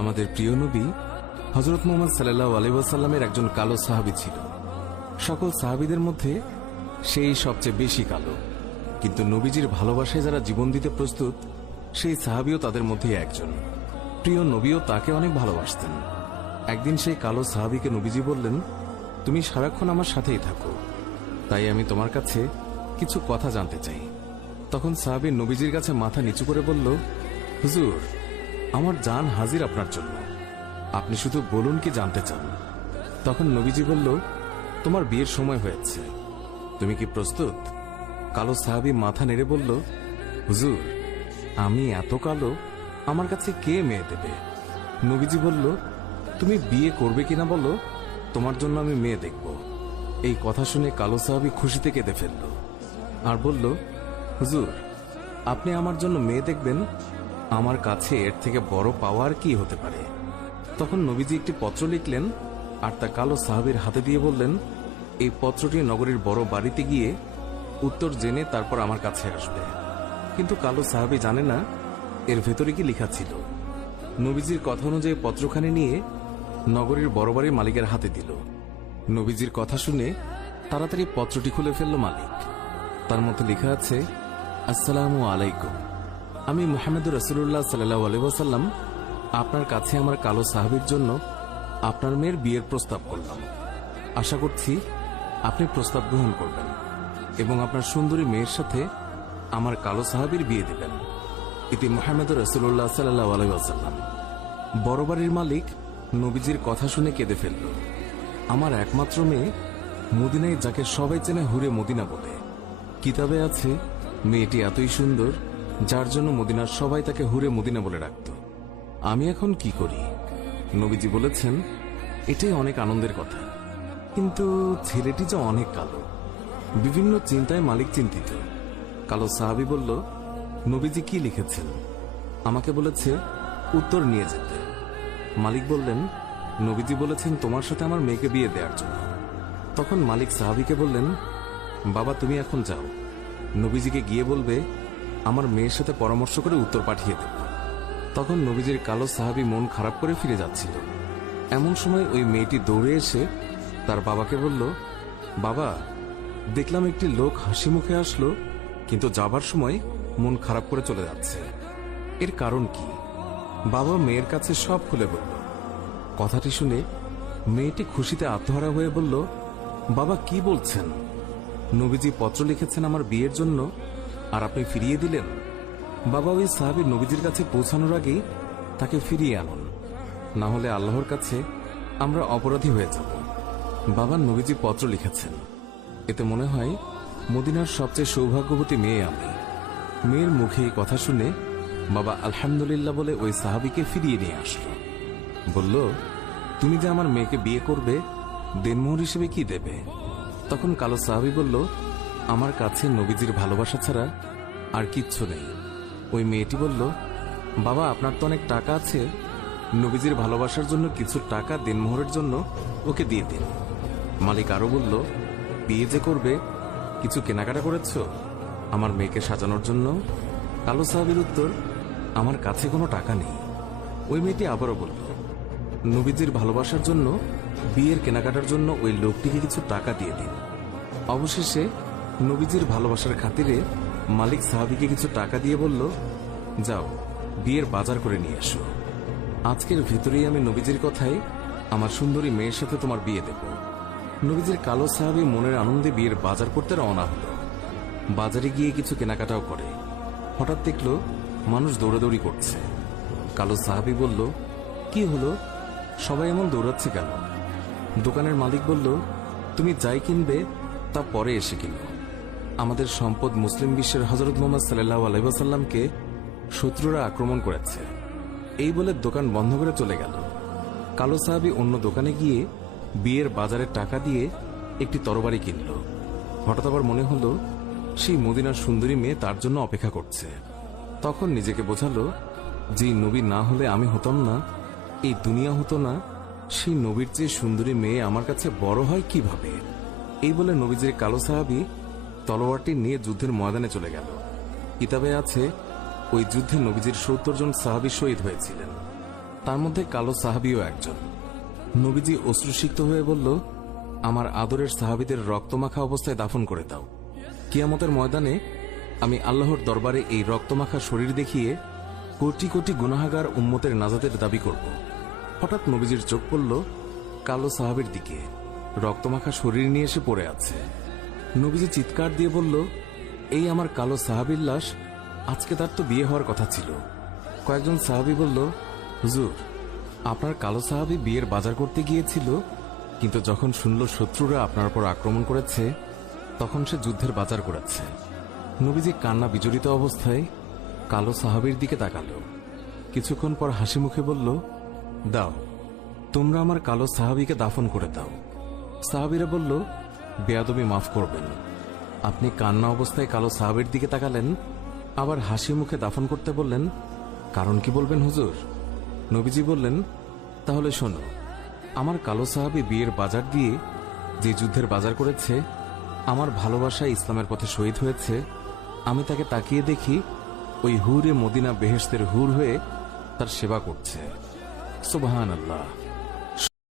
আমাদের প্রিয় নবী হযরত মুহাম্মদ সাল্লাল্লাহু আলাইহি ওয়াসাল্লামের একজন কালো সাহাবী ছিল। সকল সাহাবীদের মধ্যে সেই সবচেয়ে বেশি কালো, কিন্তু নবীজির ভালোবাসায় যারা জীবন দিতে প্রস্তুত সেই সাহাবীও তাদের মধ্যে একজন। প্রিয় নবীও তাকে অনেক ভালোবাসতেন। একদিন সেই কালো সাহাবীকে নবীজি বললেন, তুমি সারাক্ষণ আমার সাথেই থাকো, তাই আমি তোমার কাছে কিছু কথা জানতে চাই। তখন সাহাবী নবীজির কাছে মাথা নিচু করে বলল, হুজুর, আমার জান হাজির আপনার জন্য, আপনি শুধু বলুন কি জানতে চান। তখন নবীজি বলল, তোমার বিয়ের সময় হয়েছে, তুমি কি প্রস্তুত? কালো সাহাবী মাথা নেড়ে বলল, হুজুর, আমি এত কালো, আমার কাছে কে মেয়ে দেবে? নবীজি বলল, তুমি বিয়ে করবে কিনা বলো, তোমার জন্য আমি মেয়ে দেখব। এই কথা শুনে কালো সাহাবী খুশিতে কেঁদে ফেলল আর বলল, হুজুর, আপনি আমার জন্য মেয়ে দেখবেন, আমার কাছে এর থেকে বড় পাওয়ার কি হতে পারে? তখন নবীজি একটি পত্র লিখলেন আর তা কালো সাহাবীর হাতে দিয়ে বললেন, এই পত্রটি নগরীর বড় বাড়িতে গিয়ে উত্তর জেনে তারপর আমার কাছে আসবে। কিন্তু কালো সাহাবী জানে না এর ভেতরে কি লেখা ছিল। নবীজির কথা অনুযায়ী পত্রখানি নিয়ে নগরীর বড় বাড়ির মালিকের হাতে দিল। নবীজির কথা শুনে তাড়াতাড়ি পত্রটি খুলে ফেলল মালিক। তার মধ্যে লেখা আছে, আসসালামু আলাইকুম, আমি মুহাম্মদুর রাসূলুল্লাহ সাল্লাল্লাহু আলাইহি ওয়াসাল্লাম আপনার কাছে আমার কালো সাহাবীর জন্য আপনার মেয়ের বিয়ের প্রস্তাব করলাম। আশা করছি আপনি প্রস্তাব গ্রহণ করবেন এবং আপনার সুন্দরী মেয়ের সাথে আমার কালো সাহাবীর বিয়ে দিবেন। ইতি মুহাম্মদুর রাসূলুল্লাহ সাল্লাল্লাহু আলাইহি ওয়াসাল্লাম। বড় বাড়ির মালিক নবীজির কথা শুনে কেঁদে ফেলল। আমার একমাত্র মেয়ে, মদিনায় যাকে সবাই চেনে হুরে মদিনা বলে। কিতাবে আছে মেয়েটি এতই সুন্দর যার জন্য মদিনার সবাই তাকে হুরে মদিনা বলে ডাকত। আমি এখন কি করি? নবীজি বলেছেন, এটাই অনেক আনন্দের কথা, কিন্তু ছেলেটি যে অনেক কালো। বিভিন্ন চিন্তায় মালিক চিন্তিত। কালো সাহাবী বলল, নবীজি কি লিখেছেন? আমাকে বলেছে উত্তর নিয়ে যেতে। মালিক বললেন, নবীজি বলেছেন তোমার সাথে আমার মেয়েকে বিয়ে দেওয়ার জন্য। তখন মালিক সাহাবীকে বললেন, বাবা, তুমি এখন যাও, নবীজিকে গিয়ে বলবে আমার মেয়ের সাথে পরামর্শ করে উত্তর পাঠিয়ে দেব। তখন নবীজির কালো সাহাবী মন খারাপ করে ফিরে যাচ্ছিল। এমন সময় ওই মেয়েটি দৌড়ে এসে তার বাবাকে বলল, বাবা, দেখলাম একটি লোক হাসি মুখে আসলো, কিন্তু যাবার সময় মন খারাপ করে চলে যাচ্ছে, এর কারণ কি? বাবা মেয়ের কাছে সব খুলে বলল। কথাটি শুনে মেয়েটি খুশিতে আত্মহারা হয়ে বলল, বাবা, কি বলছেন? নবীজি পত্র লিখেছেন আমার বিয়ের জন্য, আর আপনি ফিরিয়ে দিলেন? বাবা, ওই সাহাবী নবীজির কাছে পৌঁছানোর আগেই তাকে ফিরিয়ে আনুন, না হলে আল্লাহর কাছে আমরা অপরাধী হয়ে যাব। বাবা, নবীজি পত্র লিখেছেন, এতে মনে হয় মদিনার সবচেয়ে সৌভাগ্যবতী মেয়ে আমি। মেয়ের মুখে এই কথা শুনে বাবা আলহামদুলিল্লাহ বলে ওই সাহাবীকে ফিরিয়ে নিয়ে আসলো। বলল, তুমি যে আমার মেয়েকে বিয়ে করবে, দেনমোহর হিসেবে কি দেবে? তখন কালো সাহাবী বলল, আমার কাছে নবীজির ভালোবাসা ছাড়া আর কিচ্ছু নেই। ওই মেয়েটি বলল, বাবা, আপনার তো অনেক টাকা আছে, নবীজির ভালোবাসার জন্য কিছু টাকা দেনমোহরের জন্য ওকে দিয়ে দিন। মালিক আরো বলল, বিয়ে যে করবে, কিছু কেনাকাটা করেছ আমার মেয়েকে সাজানোর জন্য? কালো সাহাবীর উত্তর, আমার কাছে কোনো টাকা নেই। ওই মেয়েটি আবারও বলল, নবীজির ভালোবাসার জন্য বিয়ের কেনাকাটার জন্য ওই লোকটিকে কিছু টাকা দিয়ে দিন। অবশেষে নবীজির ভালোবাসার খাতিরে মালিক সাহাবীকে কিছু টাকা দিয়ে বলল, যাও, বিয়ের বাজার করে নিয়ে এসো। আজকের ভেতরেই আমি নবীজির কথায় আমার সুন্দরী মেয়ের সাথে তোমার বিয়ে দেব। নবীজির কালো সাহাবী মনের আনন্দে বিয়ের বাজার করতে রওনা হলো। বাজারে গিয়ে কিছু কেনাকাটাও করে। হঠাৎ দেখল মানুষ দৌড়াদৌড়ি করছে। কালো সাহাবী বলল, কি হলো, সবাই এমন দৌড়াচ্ছে কেন? দোকানের মালিক বলল, তুমি যাই কিনবে তা পরে এসে কিনো। আমাদের সম্পদ মুসলিম বিশ্বের হযরত মুহাম্মদ সাল্লাল্লাহু আলাইহি ওয়াসাল্লামকে শত্রুরা আক্রমণ করেছে। এই বলে দোকান বন্ধ করে চলে গেল। কালো সাহাবী অন্য দোকানে গিয়ে বিয়ের বাজারের টাকা দিয়ে একটি তরবারি কিনল। হঠাৎ আবার মনে হলো সেই মদিনার সুন্দরী মেয়ে তার জন্য অপেক্ষা করছে। তখন নিজেকে বোঝালো, যে নবী না হলে আমি হতাম না, এই দুনিয়া হতো না, সেই নবীর চেয়ে সুন্দরী মেয়ে আমার কাছে বড় হয় কিভাবে? এই বলে নবীজির কালো সাহাবী তলোয়ারটি নিয়ে যুদ্ধের ময়দানে চলে গেল। কিতাবে আছে ওই যুদ্ধে নবীজির ৭০ জন সাহাবী শহীদ হয়েছিলেন। তার মধ্যে কালো সাহাবিও একজন। নবীজি অশ্রুসিক্ত হয়ে বলল, আমার আদরের সাহাবিদের রক্তমাখা অবস্থায় দাফন করে দাও। কিয়ামতের ময়দানে আমি আল্লাহর দরবারে এই রক্তমাখা শরীর দেখিয়ে কোটি কোটি গুনাহাগার উম্মতের নাজাতের দাবি করব। হঠাৎ নবীজির চোখ পড়ল কালো সাহাবের দিকে, রক্তমাখা শরীর নিয়ে এসে পড়ে আছে। নবীজি চিৎকার দিয়ে বলল, এই আমার কালো সাহাবীর লাশ, আজকে তার তো বিয়ে হওয়ার কথা ছিল। কয়েকজন সাহাবী বলল, হুজুর, আপনার কালো সাহাবী বিয়ের বাজার করতে গিয়েছিল, কিন্তু যখন শুনল শত্রুরা আপনার উপর আক্রমণ করেছে, তখন সে যুদ্ধের বাজার করেছে। নবীজি কান্না বিজড়িত অবস্থায় কালো সাহাবীর দিকে তাকাল। কিছুক্ষণ পর হাসি মুখে বলল, দাও, তোমরা আমার কালো সাহাবীকে দাফন করে দাও। সাহাবীরা বলল, বেয়াদবি মাফ করবেন, আপনি কান্না অবস্থায় কালো সাহাবীর দিকে তাকালেন, আবার হাসি মুখে দাফন করতে বললেন, কারণ কি বলবেন হুজুর? নবীজি বললেন, তাহলে শোনো, আমার কালো সাহাবী বিয়ের বাজার দিয়ে যে যুদ্ধের বাজার করেছে, আমার ভালোবাসায় ইসলামের পথে শহীদ হয়েছে, আমি তাকে তাকিয়ে দেখি ওই হুরে মদিনা বেহেশতের হুর হয়ে তার সেবা করছে। সুবহানাল্লাহ।